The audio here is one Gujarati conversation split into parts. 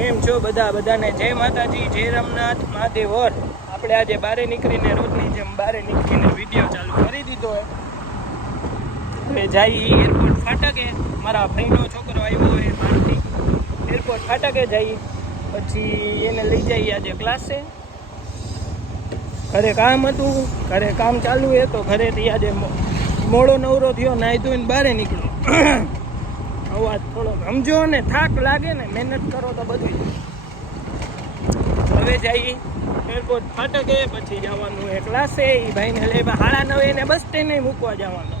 કેમ છો બધાને જય માતાજી, જય રામનાથ, મહાદેવ. આપણે આજે બારે નીકળીને રોજની જેમ બારે નીકળીને વિડીયો ચાલુ કરી દીધો હોય. હવે જઈ એરપોર્ટ ફાટકે, મારા ભાઈનો છોકરો આવ્યો હોય બહારથી, એરપોર્ટ ફાટકે જઈ પછી એને લઈ જઈએ આજે ક્લાસે. ઘરે કામ હતું, ઘરે કામ ચાલુ હે તો ઘરેથી આજે મોડો નવરો થયો, નાહી ધોઈને બારે નીકળ્યો. અવાજ થોડો સમજો ને, થાક લાગે ને, મહેનત કરો તો બધું. હવે જઈ એરપોર્ટ ફાટકે, પછી જવાનું એ ક્લાસે. એ ભાઈને લઈ 9:30 ને બસ સ્ટેન્ડ મૂકવા જવાનું.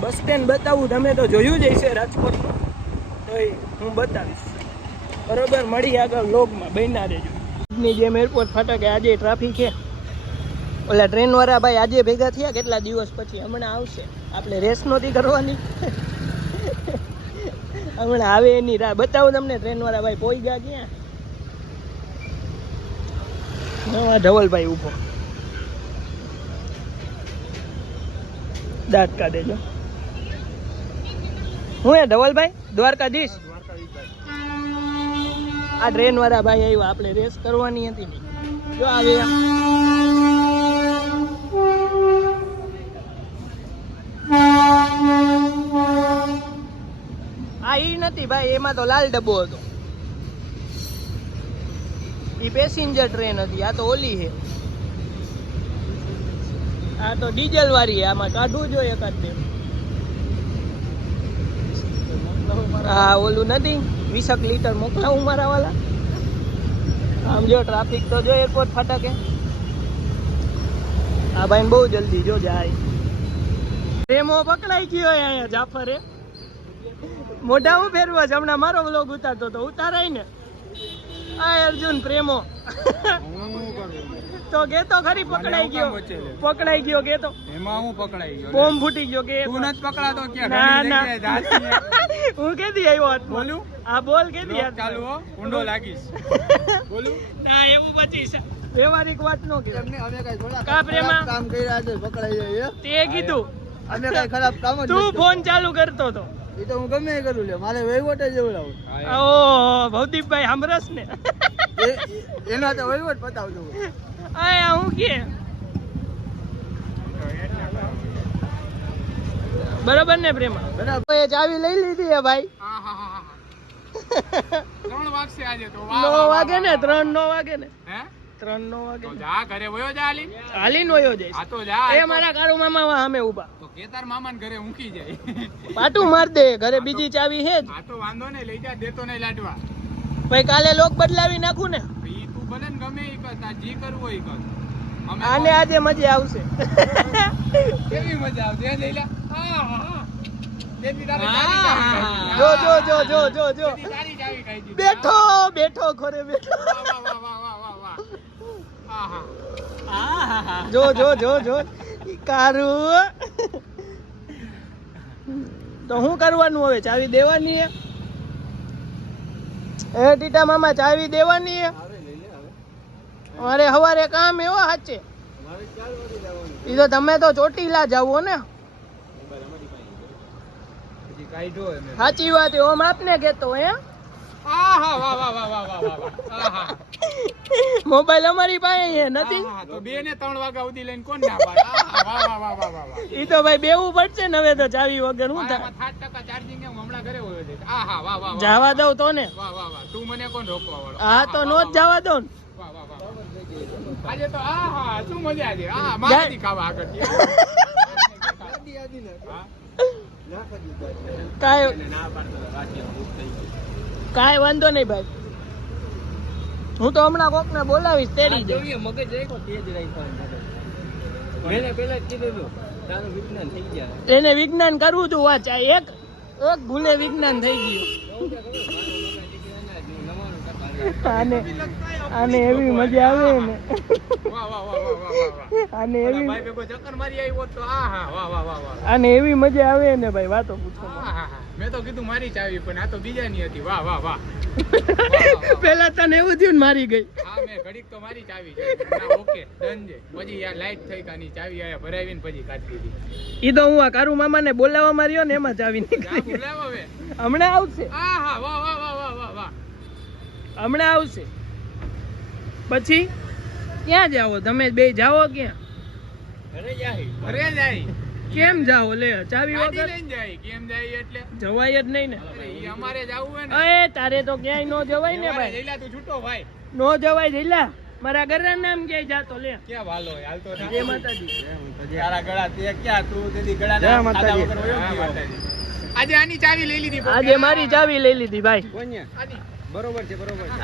બસ સ્ટેન્ડ બતાવું, તમે તો જોયું જ હશે રાજકોટમાં, તો હું બતાવીશ. બરોબર, મળી આગળ લોગમાં, બન્યા રહેજો. ની જેમ એરપોર્ટ ફાટકે આજે ટ્રાફિક છે. ઓલા ટ્રેનવાળા ભાઈ આજે ભેગા થયા કેટલા દિવસ પછી, હમણાં આવશે. આપણે રેસ નહોતી કરવાની, હમણાં આવે એની રાહ બતાવું તમને. ટ્રેનવાળા ભાઈ પોઈ ગયા ક્યાં? નવા ધવલભાઈ ઉભો, દાંત કાઢે જો. હું એ ધવલભાઈ દ્વારકાધીશ. આ ટ્રેન વાળા ભાઈ આવ્યા, આપણે રેસ કરવાની હતી ને, જો આવે. આ ઈ નથી ભાઈ, એમાં તો લાલ ડબ્બો હતો, ઈ પેસેન્જર ટ્રેન હતી. આ તો ઓલી છે, આ તો ડીઝલ વાળી. આમાં કાઢવું જોઈએ એકાદ બે. હા ઓલું નથી, 20 લીટર મોકલાવું મારા વાલા. આમ જો ટ્રાફિક તો જો એરપોર્ટ ફાટકે. આ ભાઈ બહુ જલ્દી જો જાય. પ્રેમો પકડાઈ ગયો અહીંયા જાફરે. મોઢા હું ફેરવા છે, હમણાં મારો વ્લોગ ઉતારતો તો ઉતારાય ને. આ અર્જુન પ્રેમો તો કેતો ખરી પકડાઈ ગયો કેતો. એમાં હું પકડાઈ ગયો, બોમ્બ ફૂટી ગયો કે તું નથી પકડાતો કે? ના હું કેદી આવ્યો હાથ બોલું. આ બોલ કેદી હાથ ચાલુ હો, ઊંડો લાગીશ. બોલું ના એવું પછી વ્યવહારિક વાત નો કે અમે કઈ થોડા કા પ્રેમા કામ કર્યા છે, પકડાઈ જાય. તે કીધું અમે કઈ ખરાબ કામ જ તું ફોન ચાલુ કરતો તો. એ તો હું ગમે એ કરું લે, મારે વહીવટ જ એવું ઓહો ભવદીપભાઈ સાંભળસ ને, એના તો વહીવટ પતાવજો. આ હું કે બરાબર ને પ્રેમા? બરાબર. એ ચાવી લઈ લીધી હે ભાઈ. 3 વાગશે આજે તો. 9 વાગે ને, 3 9 વાગે ને. હે 3 9 વાગે. તો જા ઘરે વયો જા. હાલીને વયો જઈશ. આ તો જા. એ મારા કારુ મામા સામે ઊભા. તો કેતાર મામાને ઘરે ઊંકી જાય. પાટું માર દે, ઘરે બીજી ચાવી હે જ. આ તો વાંધો નહીં, લઈ જા, દેતો નહીં લાડવા. ભાઈ કાલે લોક બદલાવી નાખું ને. ઈ તું ભલે ને ગમે ઈ કર, તાર જી કરવું હોય ઈ કર. આને આજે મજા આવશે. કેવી મજા આવશે લઈ લે. જો બેઠો ખોરે બેઠો. જો કારું. તો શું કરવાનું હવે? ચાવી દેવાની હે? એ ટીટા મામા ચાવી દેવાની હે? અરે હવારે કામ એવો સાચે. એ તો તમે તો ચોટીલા જાવ ને. સાચી વાત. ઓમ આપને કેતો હે. મોબાઈલ અમારી પાસે નથી. તો 2 ને 3 વાગ્યા સુધી લઈને કોણ ના પાડે? ઈ તો ભાઈ બેવું પડશે ને હવે તો ચાવી વગર હું થાય? 60% ચાર્જિંગ છે, હું હમણાં ઘરે હોયો છે. જવા દઉં તો ને. તું મને કોણ રોકવા વાળો? હા તો નો જ જવા દઉં ને. આજે તો શું મજા છે. મારાથી ખાવા આગળ કાંઈ વાંધો નહીં ભાઈ. હું તો હમણાં કોક ને બોલાવીશ તેડી જાય. મગજ રાખો, તેજ રાખો. મેને પહેલા જ કીધું તારું વિજ્ઞાન થઈ ગયા. એને વિજ્ઞાન કરવું હતું. વાંચ એક ભૂલે વિજ્ઞાન થઈ ગયું. આને એવી મજા આવે ને. આને એવી મજા આવે ને ભાઈ, વાતો પૂછો. મેં તો કીધું મારી ચાવી, પણ આ તો બીજાની હતી. વાહ. પેલા તને એવું થયું ને મારી ગઈ. હા મેં ઘડીક તો મારી ચાવી છે. ઓકે ડન છે. પછી યાર લાઈટ થઈ કાની ચાવી આયા ભરાવીને પછી કાઢી દીધી. ઈ તો હું આ કારુ મામાને બોલાવવા માર્યો ને એમાં ચાવી નીકળી. બોલાવો હવે હમણાં આવશે. હા વાહ. હમણાં આવશે. પછી ક્યાં જાઓ તમે બે? જાઓ ક્યાં? ઘરે જાય ઘરે જાય કેમ જાઓ? લે ચાવી ગાડી વગર લઈને જાય કેમ જાય એટલે જવાય જ નહીં ને. અરે ઈ અમારે જાવું હોય ને અરે તારે તો ક્યાંય નો જવાય ને ભાઈ. જઈલા તું છૂટો ભાઈ નો જવાય જઈલા. મારા ઘરના નામ ક્યાંય જાતો લે. ક્યાં વાલો હાલતો ના જય માતાજી. તારા ગળા તે ક્યાં તું તેદી ગળા જય ના માતાજી. ખાધા વગર વયો હા, ગયો. માતાજી. આજે આની ચાવી લઈ લીધી આજે મારી ચાવી લઈ લીધી ભાઈ. કોને? આની. બરોબર છે બરોબર છે.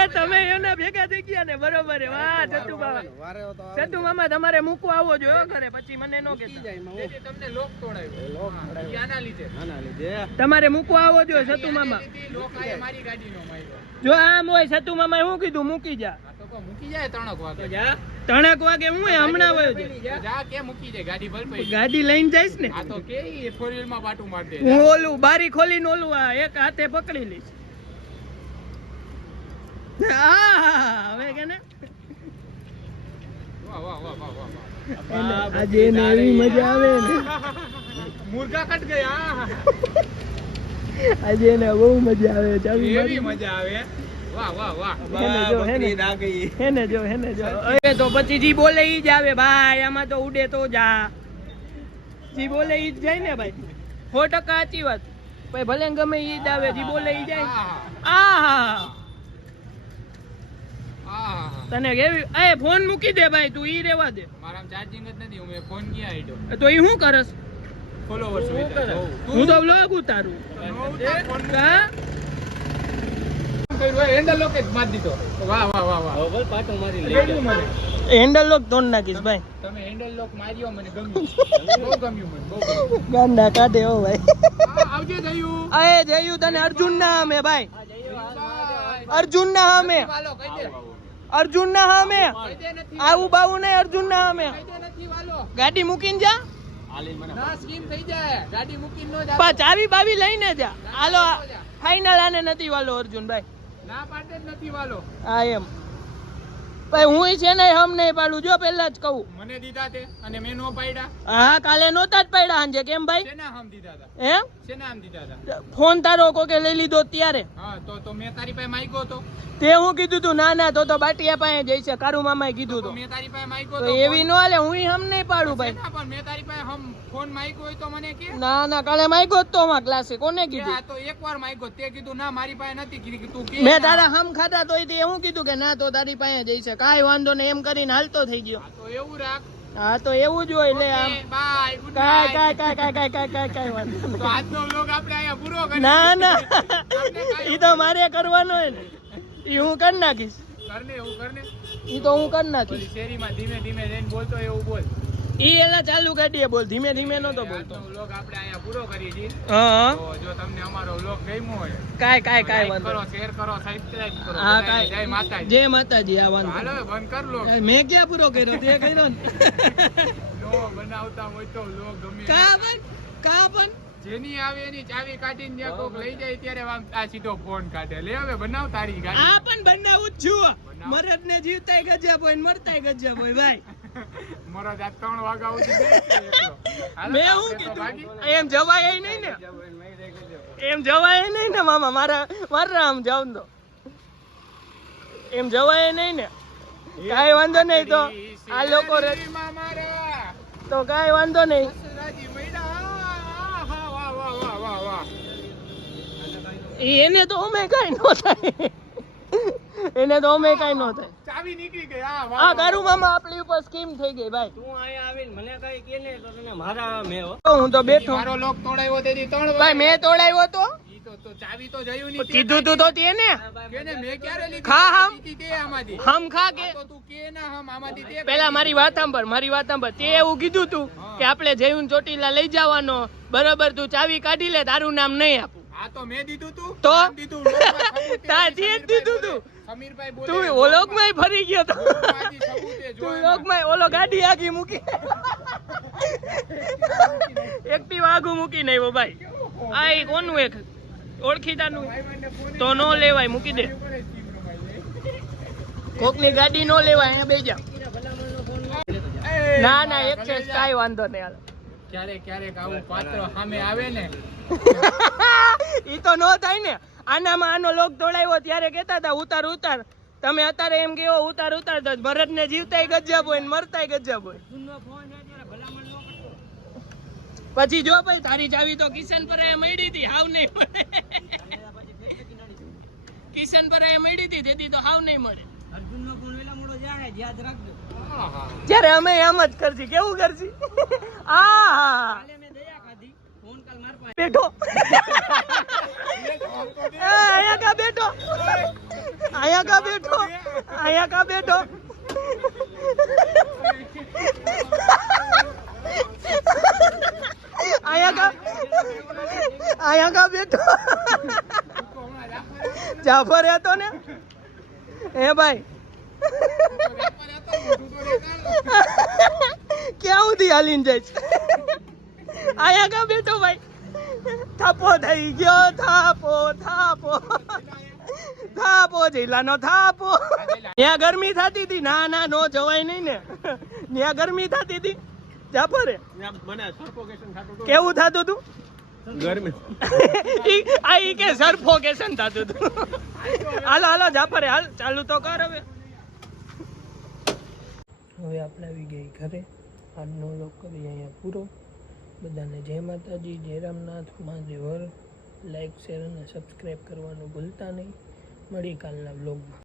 એ તમે એના ભેગા થઈ ગયા ને. બરોબર છે. વાહ ચતુ બાબા. વારે તો આવે. ચતુ મામા તમારે મૂકવા આવવો જોઈએ હો ઘરે. પછી મને નો મૂકી કહેતા. જાય માં તેથી તમને લોક તોડાવ્યો લોક હા, તોડાવ્યો. ઈ આના લીધે આના લીધે તમારે મૂકવા આવવો જોઈએ સતુ મામા. લોક આયે મારી ગાડીનો માર્યો જો આમ હોય સતુ મામા શું કીધું? મૂકી જા. આ તો કહો મૂકી જાય 3 વાગે જા 3 વાગે હું હમણાં વયો છે. જા કે મૂકી જાય ગાડી ભલ પડી ગાડી લઈને જઈશ ને. આ તો કે ઈ 4 વ્હીલ માં પાટું માર દે હું ઓલું બારી ખોલીને ઓલું આ એક હાથે પકડી લઈશ. હવે કે ને વાહ વાહ વાહ વાહ વાહ આજે એને એવી મજા આવે ને. મુર્ગા કટ ગયા આજે એને બહુ મજા આવે. ચાવી એવી મારી. મજા આવે વાહ વાહ વાહ હેને જો, હેને. બકરી ના ગઈ. હેને જો હવે તો પછી જી બોલે ઈ જ આવે ભાઈ. આમાં તો ઉડે તો જા. જી બોલે ઈ જ જાય ને ભાઈ. 100% સાચી વાત. ભાઈ ભલે ગમે ઈ જ આવે. જી બોલે ઈ જાય. આહા આહા તને કેવી એ ફોન મૂકી દે ભાઈ. તું ઈ રેવા દે. મારામાં ચાર્જિંગ જ નથી હું ફોન ક્યાં આઈડો તો ઈ શું કરસ? ફોલોવર્સ હું તો વ્લોગ ઉતારું. કા હેન્ડલ લોક જ માર દીધો વાહ વાહ વાહ વાહ હવે બોલ પાટો મારી લઈ ગમ્યું જા. મને હેન્ડલ લોક તોડ નાખીશ ભાઈ. તમે હેન્ડલ લોક માર્યો મને ગમ્યું બહુ ગમ્યું મને બહુ ગમ્યું ગાંડા કાઢે હો ભાઈ. આવજે જયું અરે જયું તને અર્જુન ના હામે ભાઈ. અર્જુન ના હામે. વાલો કહી દે અર્જુન ના હામે. કહી દે નથી આવું બાવું નહીં. અર્જુન ના હામે. કહી દે નથી વાલો ગાડી મૂકીને જા. હાલી મને ના સ્કીમ થઈ જાય ગાડી મૂકીને નો જા પા ચાવી બાવી લઈને જા. હાલો ફાઈનલ આને નથી વાલો અર્જુન ભાઈ. ના પાડે જ નથી વાલો હા એમ ભાઈ. હું છે ને હમ નહીં પાડું. જો પહેલા જ કહું. મને દીધા તે અને મેં નો પાડ્યા હા કાલે નહોતા જ પડ્યા સાંજે. કેમ ભાઈ? શેના હમ દીધા હતા એમ શેના હમ દીધા હતા ફોન તારો કોકે લઈ લીધો ત્યારે હા તો મેં તારી પાસે માંગ્યો તો તે હું કીધું તું ના ના તો બાટિયા પાસે જઈશે. કારુ મામાએ કીધું તો. મેં તારી પાસે માંગ્યો તો તો એવી નો હાલે. હું હમ નહીં પાડું ભાઈ. શેના પણ મેં તારી પાસે હમ ફોન માંગ્યો હોય તો મને કે ના ના કાલે માગ્યો જ તો માં ક્લાસે. કોને કે કીધું? આ તો એકવાર માંગ્યો તે કીધું ના મારી પાસે નથી કીધું કે તું કે મેં ના. તારા હમ ખાધા તો તે હું કીધું કે ના તો તારી પાસે જઈશે. કાંઈ વાંધો નહીં એમ કરીને હાલતો થઈ ગયો. હા, તો એવું રાખ હા તો એવું જ હોય. લે આમ બાય ગુડ કાંઈ નાઈટ કાંઈ વાંધો તો નહીં. આજનો વ્લોગ આપણે અહીંયા પૂરો કરીએ ના ના આપણે કાંઈ ઈ તો મારે કરવાનો હોય ને. ઈ હું કરી નાખીશ. કરને એવું કરને ઈ તો હું કરી નાખીશ. પછી શેરીમાં ધીમે ધીમે જઈને બોલતો એવું બોલ ઈ એલા ચાલુ ગાડીએ બોલ. ધીમે ધીમે નતો બોલતો. આજનો વ્લોગ આપણે અહીંયા પૂરો કરીએ છીએ હા તો જો તમને અમારો વ્લોગ ગમ્યો હોય કાંઈ લાઈક વાંધો કરો નહીં. શેર કરો સબસ્ક્રાઇબ કરો હા બધાને જય કાંઈ માતાજી જય માતાજી. આ વાંધો હાલો નહીં. બંધ કર લો મેં ક્યાં પૂરો કર્યો? તે કર્યો ને. નો બનાવતા હોય તો વ્લોગ ગમે કા પણ જેની આવે એની ચાવી કાઢીને જ્યાં કોક લઈ જાય ત્યારે આમ આ સીધો ફોન કાઢે લે હવે બનાવ તારી ગાડી આ પણ બનાવું જ છું. મરદ ને જીવતાય ગજબ હોય ને મરતાય ગજબ હોય ભાઈ. મારો રાત 3 વાગ્યા સુધી બેસે એકલો. હાલો, મેં આપણે શું તો કીધું? ભાગી. એમ જવાય નહીં ને. એમ જવાય નહીં ને મામા. મારા આમ જાવ તો એમ જવાય નહીં ને. કાંઈ વાંધો નહીં. તો આ લોકો શેરીમાં મારા તો કાંઈ વાંધો નહીં. સસરાજી મૈડા. આહા, વાહ, વાહ, વાહ, વાહ, વાહ. એને તો અમે કાંઈ ન થાય. એને તો અમે કાંઈ ન થાય. ચાવી નીકળી ગઈ આ વાહ, આ વાહ, કારુ મામા આપણી ઉપર સ્કીમ થઈ ગઈ ભાઈ. તું અહીંયા આવીને મને કઈ કે ને તો તને મારા મેં હો. હું તો બેઠો મારો લોક તોડાયો તેથી 3 ભાઈ. મેં તોડાવ્યો તો ઈ તો ચાવી તો જયું નહીં કીધું તું તો તેને કેને મેં ક્યારે લીધી ખા હમ. લીધી તે આમાંથી હમ ખા કે તો તું કે ના હમ આમાંથી તે પેલા મારી વાત સાંભળ. તે એવું કીધું તું કે આપણે જયુન ચોટીલા લઈ જવાનો. બરોબર તું ચાવી કાઢી લે. તારું નામ નહીં આપું. આ તો મેં દીધું તું તો? નામ દીધું લોકમાં તાર જે જ દીધું તું. સમીરભાઈ બોલે તું ઓલોકમાં ફરી ગયો તો. લોકમાંથી સબૂતે તું જોવાના. લોકમાં ઓલો ગાડી આગી મૂકી એક્ટિવા આગું મૂકી નહીં વો ભાઈ. આ ઈ કોનું એક ઓળખીતાનું ભાઈબંધને ફોન તો નો લેવાય. મૂકી દે. કરે સ્કીમ રમાય કોકની ગાડી નો લેવાય. અહીંયા બેસી જા. છે. ના ના એક છે. કાંઈ વાંધો નહીં. હાલો. ક્યારેક આવું પાત્ર સામે આવે ને ઈ તો નો થાય ને. આનામાં આનો લોક દોડાવ્યો ત્યારે કહેતા હતા ઉતાર ઉતાર. તમે અત્યારે એમ કેવો ઉતાર ઉતાર તો ભરતને જીવતાય ગજબ હોય ને મરતાય ગજબ હોય. પછી જો ભાઈ તારી ચાવી તો કિશન પર મળી હતી હાવ નહીં મળે. કિશન પર મળી હતી તેથી તો હાવ નહીં મળે. અર્જુનનો ફોન વેલા મોડો જાય યાદ રાખજો. જ્યારે અમે એમ જ કરજી કેવું કરજી. આ કાલે મેં દયા ખાધી ફોન કાલ માર પાસે બેઠો આયા કા બેઠો આયા કા બેઠો આયા કા બેઠો આયા કા બેઠો જાફર હતો ને હે ભાઈ ક્યાં સુધી હાલીને જાય છે આયા કા બેઠો ભાઈ થાપો થઈ ગયો થાપો થાપો થાપો જઈલાનો થાપો ત્યાં ગરમી થતી હતી ના ના નો જવાય નહીં ને ત્યાં ગરમી થતી હતી જાફરે કેવું થતું હતું ગરમી આ ઈ કે સર્ફોકેશન થતું હતું હાલો હાલો જાફરે હાલ ચાલુ તો કર હવે આપણે આવી ગઈ ઘરે આજનો વ્લોગ કરી અહીંયા પૂરો બધાને જય માતાજી જય રામનાથ મહાદેવ હર લાઈક શેર અને સબસ્ક્રાઈબ કરવાનું ભૂલતા નહીં મળી કાલના વ્લોગમાં